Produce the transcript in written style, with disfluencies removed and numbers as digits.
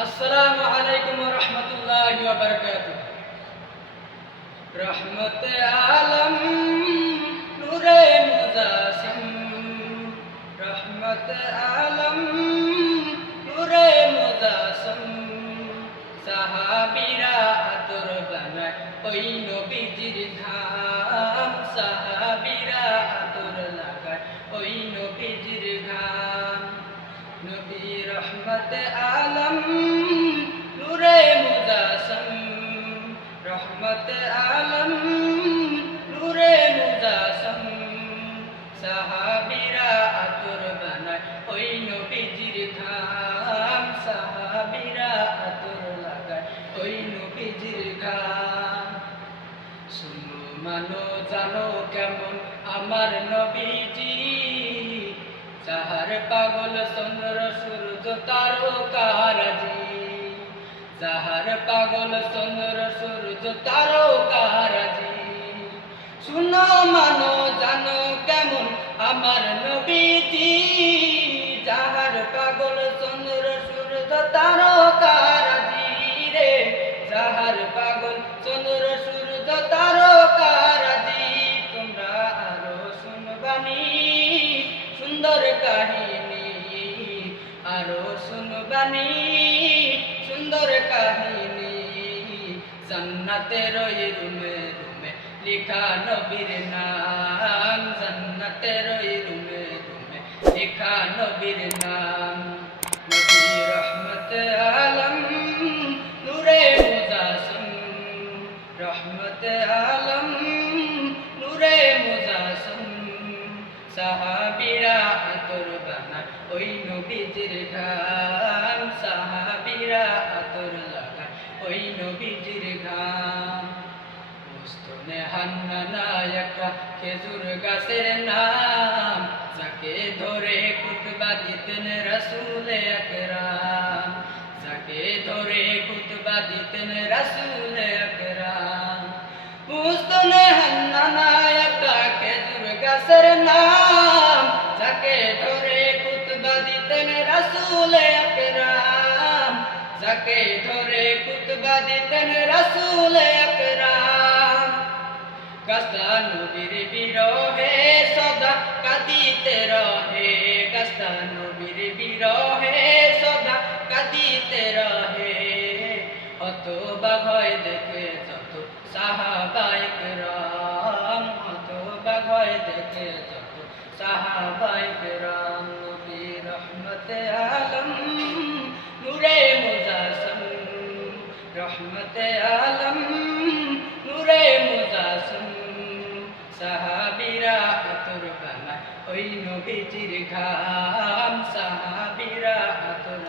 আসসালামু আলাইকুম ওয়া রাহমাতুল্লাহি ওয়া বারাকাতুহু। রহমতে আলম নূরে মুজাসসিম, রহমতে আলম নূরে মুজাসসিম। সাহাবীরা আতর বানায় ওই নবীজির ঘাম, সাহাবীরা আতর লাগায় ওই নবীজির ঘাম। নবী রহমতে আলম নূরে মুজাসসিম, রহমতে আলম নূরে মুজাসসিম। সাহাবীরা আতর বানায় ওই নবীজির ঘাম, সাহাবীরা আতর লাগায় ওই নবীজির ঘাম। শুনো মানো জানো কেমন আমার নবীজি, যাহার পাগল চন্দ্র সূর্য তারকারাজি, যাহার পাগল চন্দ্র সূর্য তারকারাজি। শুনো মানো জানো কেমন আমার নবীজি, যাহার পাগল চন্দ্র সূর্য তারকারাজি রে, যাহার পাগল চন্দ্র সূর্য তারকারাজি। তোমরা আরো শুনবানি সুন্দর কাহিনী, আরো শুনবানি সুন্দর কাহিনী। জান্নাতের ওই রুমে রুমে লিখা নবীর নাম, জান্নাতের ওই রুমে রুমে লিখা নবীর নাম। নবী রহমতে আলম নূরে মুজাসসিম, রহমতে আলম নূরে মুজাসসিম। সাহাবীরা আতর বানায় ওই নবীজির ঘাম, সাহাবীরা আতর লাগায় ওই নবীজির ঘাম। মুস্তনে হান্নানা একটা খেজুর গাছের নাম, যাকে ধরে খুতবা দিতেন রাসূলে আকরাম, যাকে ধরে খুতবা দিতেন রাসূলে আকরাম। মুস্তনে হান্নানা একটা খেজুর গাছের নাম, যাকে ধরে খুতবা দিতেন রাসূলে আকরাম, যাকে ধরে খুতবা দিতেন রাসূলে আকরাম। গাছটা নবীর বিরহে সদা কাঁদিতে রহে, গাছটা নবীর বিরহে সদা কাঁদিতে রহে। হতবাক হয় দেখে যত সাহাবায়ে কেরাম, হতবাক হয় দেখে যত সাহাবায়ে কেরাম। নবী রহমতে আলম নূরে মুজাসসিম, রহমতে আলম নূরে মুজাসসিম। সাহাবীরা আতর বানায় ওই নবীজির ঘাম, সাহাবীরা আতর